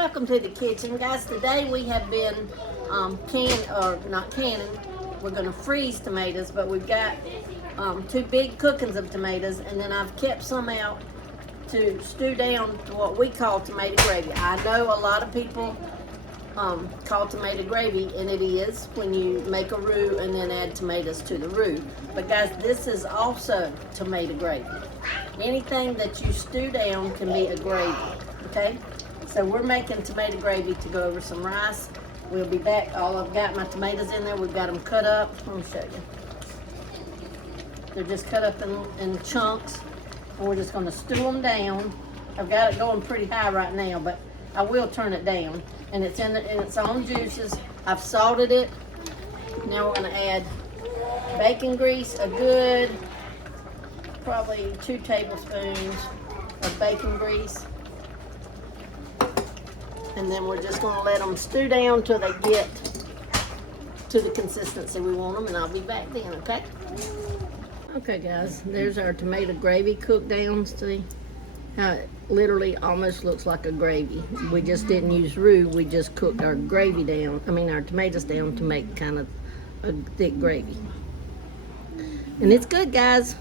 Welcome to the kitchen, guys. Today we have been not canning. We're going to freeze tomatoes, but we've got 2 big cookings of tomatoes, and then I've kept some out to stew down to what we call tomato gravy. I know a lot of people call tomato gravy, and it is when you make a roux and then add tomatoes to the roux. But guys, this is also tomato gravy. Anything that you stew down can be a gravy, okay? So we're making tomato gravy to go over some rice. We'll be back. I've got my tomatoes in there. We've got them cut up. Let me show you. They're just cut up in chunks, and we're just gonna stew them down. I've got it going pretty high right now, but I will turn it down. And it's in its own juices. I've salted it. Now we're gonna add bacon grease, a good, probably 2 tablespoons of bacon grease. And then we're just gonna let them stew down till they get to the consistency we want them, and I'll be back then, okay? Okay guys, there's our tomato gravy cooked down. See how it literally almost looks like a gravy. We just didn't use roux, we just cooked our gravy down, our tomatoes down to make kind of a thick gravy. And it's good, guys.